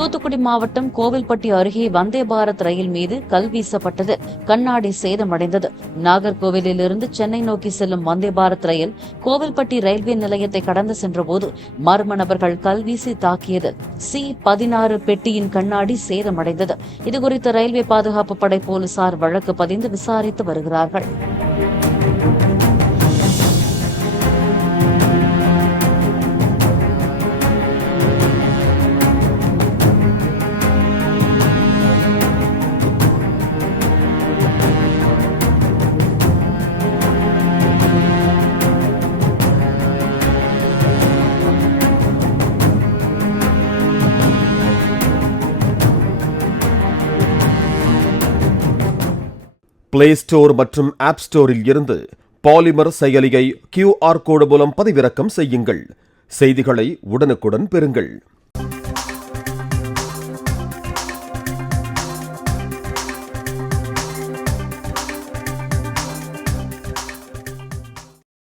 தூத்துக்குடி மாவட்டம் கோவில்பட்டி அருகே வந்தே பாரத் ரயில் மீது கல் வீசப்பட்டது. கண்ணாடி சேதமடைந்தது. நாகர்கோவிலிருந்து சென்னை நோக்கி செல்லும் வந்தே பாரத் ரயில் கோவில்பட்டி ரயில்வே நிலையத்தை கடந்து சென்றபோது மர்ம நபர்கள் கல்வீசி தாக்கியது. C-16 பெட்டியின் கண்ணாடி சேதமடைந்தது. இதுகுறித்து ரயில்வே பாதுகாப்பு படை போலீசார் வழக்கு பதிந்து விசாரித்து வருகிறார்கள். பிளே ஸ்டோர் மற்றும் ஆப் ஸ்டோரில் இருந்து பாலிமர் செயலியை QR கோடு மூலம் பதிவிறக்கம் செய்யுங்கள். செய்திகளை உடனுக்குடன் பெறுங்கள்.